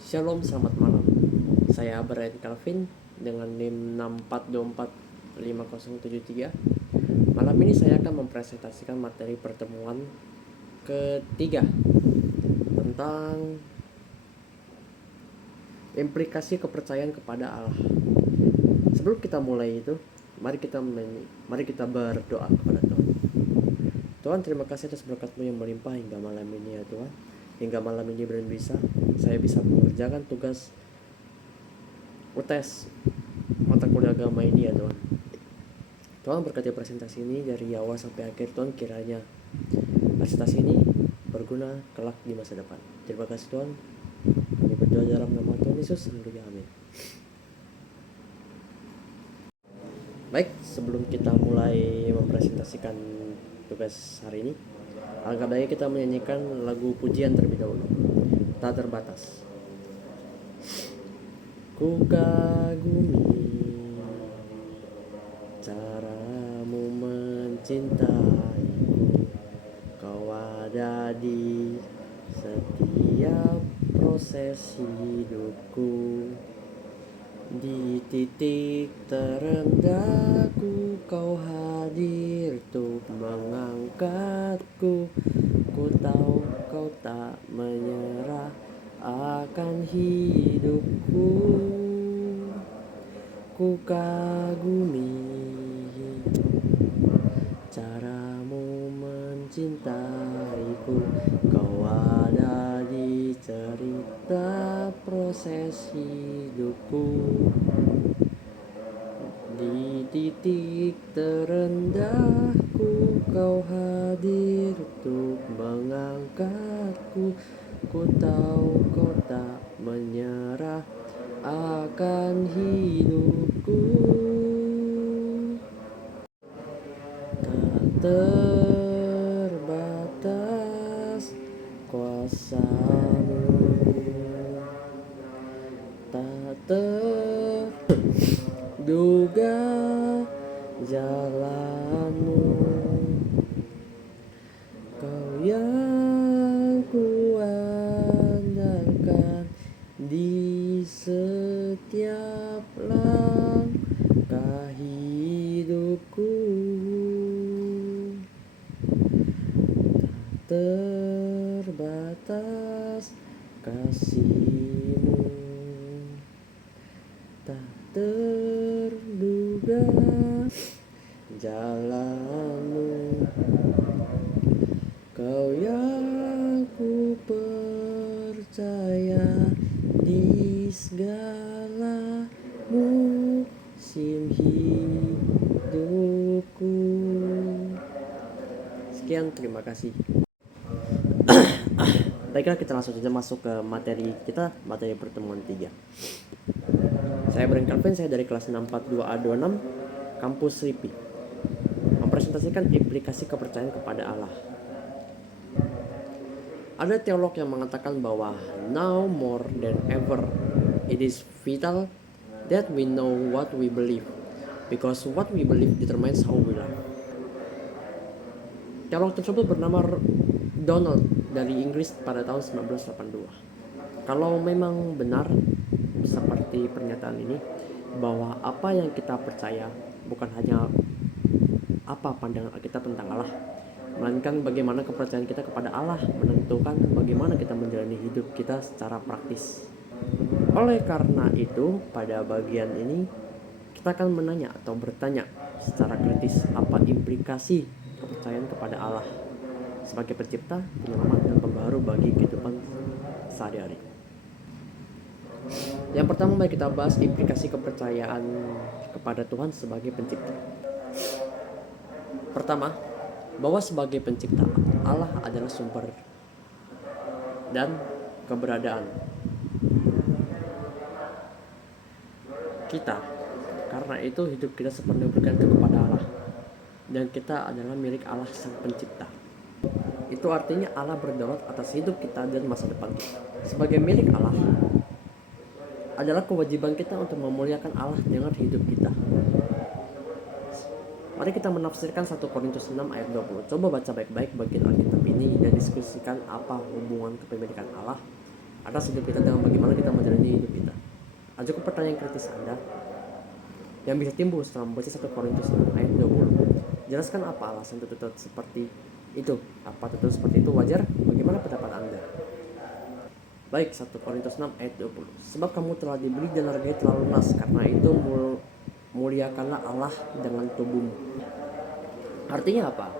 Shalom, selamat malam. Saya Brian Calvin dengan NIM 6424573. Malam ini saya akan mempresentasikan materi pertemuan ketiga tentang implikasi kepercayaan kepada Allah. Sebelum kita mulai itu, mari kita berdoa kepada Tuhan. Tuhan, terima kasih atas berkat-Mu yang melimpah hingga malam ini ya Tuhan. Hingga malam ini saya bisa mengerjakan tugas UTS mata kuliah agama ini ya Tuhan. Tuhan berkati presentasi ini dari awal sampai akhir. Tuhan, kiranya presentasi ini berguna kelak di masa depan. Terima kasih Tuhan. Kami berdoa dalam nama Tuhan Yesus. Haleluya, amin. Baik, sebelum kita mulai mempresentasikan tugas hari ini, alangkah baiknya kita menyanyikan lagu pujian terlebih dahulu. Tak terbatas. Ku kagumi caramu mencintaiku, kau ada di setiap proses hidupku. Di titik terendahku kau hadir untuk mengangkatku. Ku tahu kau tak menyerah akan hidupku. Ku kagumi caramu mencintaiku, kau ada di cerita proses hidupku. Di titik terendahku kau hadir untuk mengangkatku. Ku tahu kau tak menyerah akan hidupku. Tak terbatas kuasamu, tak terduga jalanmu. Kau yang kuandalkan di setiap langkah hidupku. Tak terbatas kasihmu, tak terduga jalanmu. Kau yang ku percaya di segala musim hidupku. Sekian, terima kasih. Baiklah, kita langsung saja masuk ke materi kita, materi pertemuan 3. Saya Brian Calvin, saya dari kelas 642A26 kampus RIPI, mempresentasikan implikasi kepercayaan kepada Allah. Ada teolog yang mengatakan bahwa now more than ever it is vital that we know what we believe, because what we believe determines how we live. Teolog tersebut bernama Donald dari Inggris pada tahun 1982. Kalau memang benar seperti pernyataan ini, bahwa apa yang kita percaya bukan hanya apa pandangan kita tentang Allah, melainkan bagaimana kepercayaan kita kepada Allah menentukan bagaimana kita menjalani hidup kita secara praktis. Oleh karena itu, pada bagian ini kita akan menanya atau bertanya secara kritis apa implikasi kepercayaan kepada Allah sebagai pencipta, penyelamat, dan pembaharu bagi kehidupan sehari-hari. Yang pertama, mari kita bahas implikasi kepercayaan kepada Tuhan sebagai pencipta. Pertama, bahwa sebagai pencipta, Allah adalah sumber dan keberadaan kita. Karena itu hidup kita sepenuhnya bergantung kepada Allah, dan kita adalah milik Allah sang pencipta. Itu artinya Allah berdaulat atas hidup kita dan masa depan kita. Sebagai milik Allah, adalah kewajiban kita untuk memuliakan Allah dengan hidup kita. Mari kita menafsirkan 1 Korintus 6 ayat 20. Coba baca baik-baik bagian Alkitab ini dan diskusikan apa hubungan kepemilikan Allah atas hidup kita dengan bagaimana kita menjalani hidup kita. Ajukan pertanyaan kritis Anda yang bisa timbul setelah membaca 1 Korintus 6 ayat 20. Jelaskan apa alasan tutur seperti itu. Apa tutur seperti itu wajar? Bagaimana pendapat Anda? Baik, 1 Korintus 6 ayat 20. Sebab kamu telah dibeli dan harganya telah lunas, karena itu muliakanlah Allah dengan tubuhmu. Artinya apa?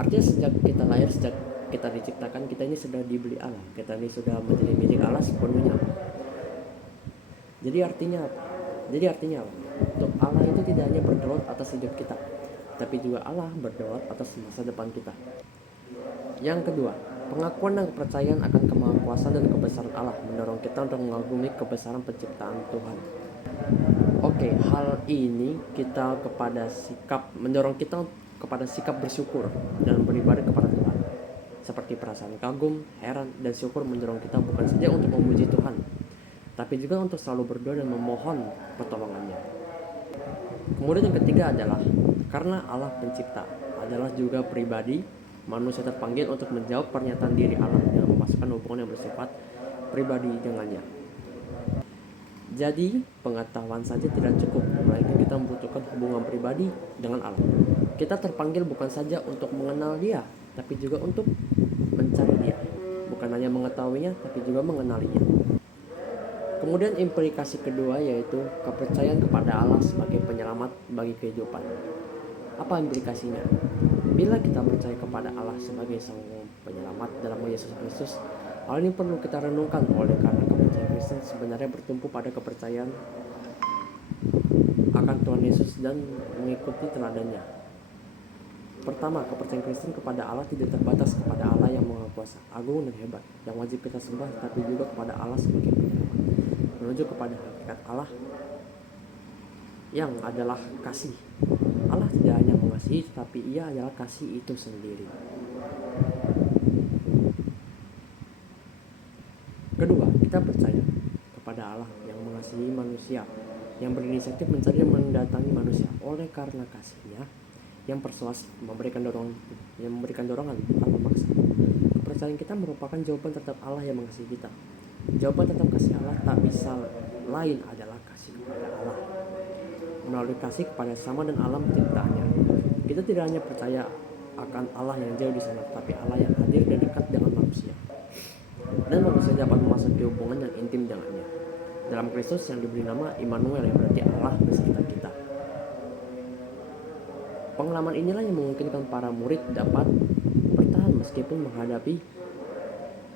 Artinya sejak kita lahir, sejak kita diciptakan, kita ini sudah dibeli Allah. Kita ini sudah menjadi milik Allah sepenuhnya. Jadi artinya apa? Untuk Allah itu tidak hanya berdaulat atas hidup kita, tapi juga Allah berdaulat atas masa depan kita. Yang kedua, pengakuan dan kepercayaan akan kemahakuasaan dan kebesaran Allah mendorong kita untuk mengagumi kebesaran penciptaan Tuhan. Oke, hal ini mendorong kita kepada sikap bersyukur dan beribadah kepada Tuhan. Seperti perasaan kagum, heran, dan syukur mendorong kita bukan saja untuk memuji Tuhan, tapi juga untuk selalu berdoa dan memohon pertolongannya. Kemudian yang ketiga adalah karena Allah pencipta adalah juga pribadi, manusia terpanggil untuk menjawab pernyataan diri Allah dengan memasukkan hubungan yang bersifat pribadi dengannya. Jadi pengetahuan saja tidak cukup, melainkan kita membutuhkan hubungan pribadi dengan Allah. Kita terpanggil bukan saja untuk mengenal Dia, tapi juga untuk mencari Dia. Bukan hanya mengetahuinya, tapi juga mengenalinya. Kemudian implikasi kedua yaitu kepercayaan kepada Allah sebagai penyelamat bagi kehidupan. Apa implikasinya? Bila kita percaya kepada Allah sebagai Sang Penyelamat dalam Yesus Kristus, hal ini perlu kita renungkan oleh karena kepercayaan Kristen sebenarnya bertumpu pada kepercayaan akan Tuhan Yesus dan mengikuti teladannya. Pertama, kepercayaan Kristen kepada Allah tidak terbatas kepada Allah yang Maha Kuasa, agung dan hebat, yang wajib kita sembah, tapi juga kepada Allah sebagai penyelamat, menuju kepada hakikat Allah yang adalah kasih. Allah tidak hanya mengasihi, tapi Ia adalah kasih itu sendiri. Kedua, kita percaya kepada Allah yang mengasihi manusia, yang berinisiatif mencari dan mendatangi manusia. Oleh karena kasih-Nya yang persuasif, memberikan dorongan bukan memaksa. Kepercayaan kita merupakan jawaban terhadap Allah yang mengasihi kita. Jawaban terhadap kasih Allah tak bisa lain adalah kasih kepada Allah melalui kasih kepada sama dan alam ciptaannya. Kita tidak hanya percaya akan Allah yang jauh di sana, tapi Allah yang hadir dan dekat dengan manusia, dan manusia dapat memasuki hubungan yang intim dengannya dalam Kristus yang diberi nama Immanuel, yang berarti Allah beserta kita. Pengalaman inilah yang memungkinkan para murid dapat bertahan meskipun menghadapi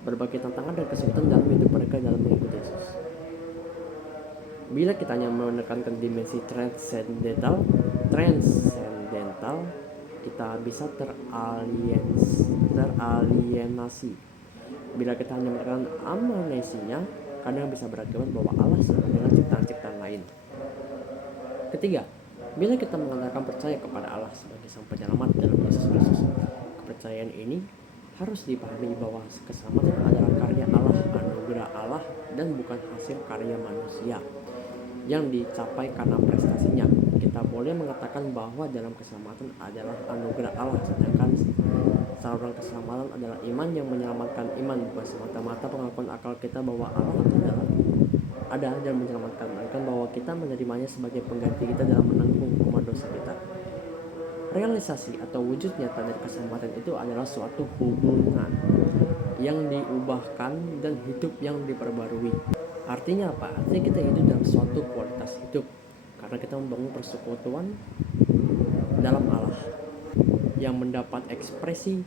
berbagai tantangan dan kesulitan dalam hidup mereka dalam mengikuti Yesus. Bila kita hanya menekankan dimensi transcendental, kita bisa teralienasi. Bila kita hanya menekankan amnesinya, kadang bisa berakibat bahwa Allah sama dengan ciptaan-ciptaan lain. Ketiga, bila kita mengatakan percaya kepada Allah sebagai Sang Penyelamat dalam Yesus Kristus, kepercayaan ini harus dipahami bahwa keselamatan adalah karya Allah, anugerah Allah, dan bukan hasil karya manusia yang dicapai karena prestasinya. Kita boleh mengatakan bahwa dalam keselamatan adalah anugerah Allah, sedangkan saluran keselamatan adalah iman yang menyelamatkan iman, bukan semata-mata pengakuan akal kita bahwa Allah ada dan menyelamatkan, melainkan bahwa kita menerimanya sebagai pengganti kita dalam menanggung hukuman dosa kita. Realisasi atau wujud nyata dari keselamatan itu adalah suatu hubungan yang diubahkan dan hidup yang diperbarui. Artinya apa? Artinya kita hidup dalam suatu kualitas hidup karena kita membangun persekutuan dalam Allah yang mendapat ekspresi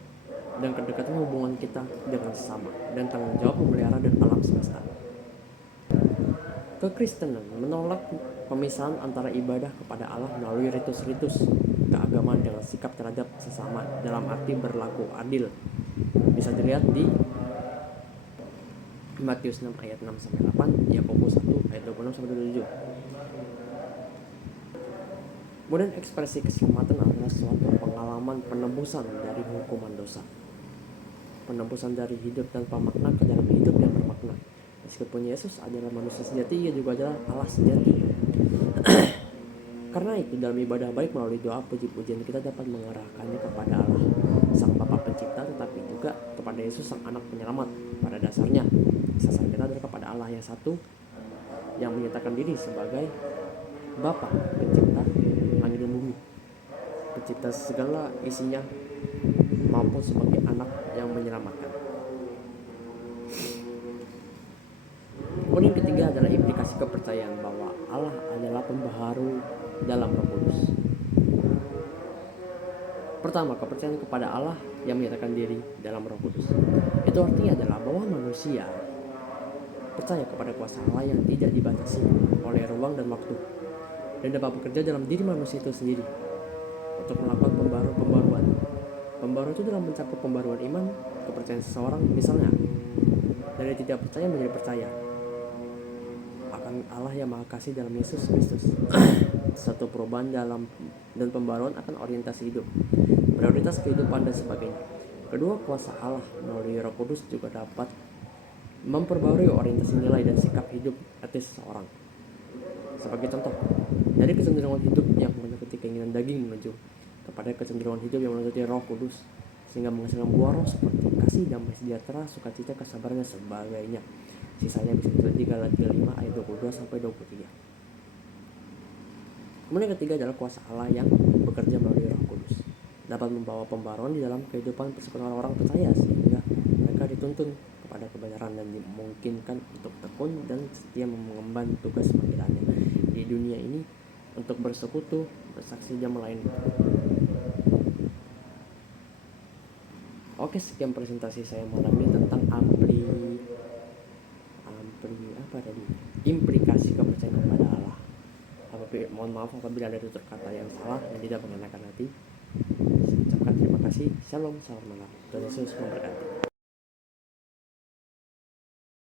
dan kedekatan hubungan kita dengan sesama dan tanggung jawab memelihara dan alam semesta. Kekristenan menolak pemisahan antara ibadah kepada Allah melalui ritus-ritus keagamaan dengan sikap terhadap sesama dalam arti berlaku adil. Bisa dilihat di Matius 6 ayat 6-8, Yakobus 1 ayat 26-27. Kemudian ekspresi keselamatan adalah suatu pengalaman penebusan dari hukuman dosa, penebusan dari hidup tanpa makna ke dalam hidup yang bermakna. Meskipun Yesus adalah manusia sejati, Ia juga adalah Allah sejati. Karena itu dalam ibadah baik melalui doa puji-pujian kita dapat mengarahkannya kepada Allah Sang Bapa Pencipta, tetapi juga kepada Yesus Sang Anak Penyelamat. Pada dasarnya sasar kita adalah kepada Allah yang satu yang menyatakan diri sebagai Bapa Pencipta langit dan bumi, pencipta segala isinya, maupun sebagai anak yang menyelamatkan. Kemudian ketiga adalah implikasi kepercayaan bahwa Allah adalah pembaharu dalam Roh Kudus. Pertama, kepercayaan kepada Allah yang menyatakan diri dalam Roh Kudus. Itu artinya adalah bahwa manusia percaya kepada kuasa Allah yang tidak dibatasi oleh ruang dan waktu, dan dapat bekerja dalam diri manusia itu sendiri untuk melakukan pembaruan. Pembaruan itu dalam mencakup pembaruan iman, kepercayaan seseorang, misalnya dari tidak percaya menjadi percaya akan Allah yang Maha Kasih dalam Yesus Kristus. Satu perubahan dalam dan pembaruan akan orientasi hidup, prioritas kehidupan dan sebagainya. Kedua, kuasa Allah melalui Roh Kudus juga dapat memperbarui orientasi nilai dan sikap hidup etis seseorang. Sebagai contoh, dari kecenderungan hidup yang mengikuti keinginan daging menuju kepada kecenderungan hidup yang mengikuti Roh Kudus, sehingga menghasilkan buah roh seperti kasih, damai, sejahtera, sukacita, kesabaran dan sebagainya. Sisanya bisa dilihat di Galatia 5 ayat 22 sampai 23. Kemudian ketiga adalah kuasa Allah yang bekerja melalui Roh Kudus dapat membawa pembaruan di dalam kehidupan persekutuan orang percaya, sehingga mereka dituntun kepada kebenaran dan dimungkinkan untuk tekun dan setia mengemban tugas panggilannya di dunia ini untuk bersekutu, bersaksi dan melayani. Oke, sekian presentasi saya malam ini tentang implikasi kepercayaan kepada Allah. Mohon maaf apabila ada tutur kata yang salah yang tidak mengenakan hati. Saya ucapkan terima kasih. Shalom, salam malam. Tuhan Yesus memberkati.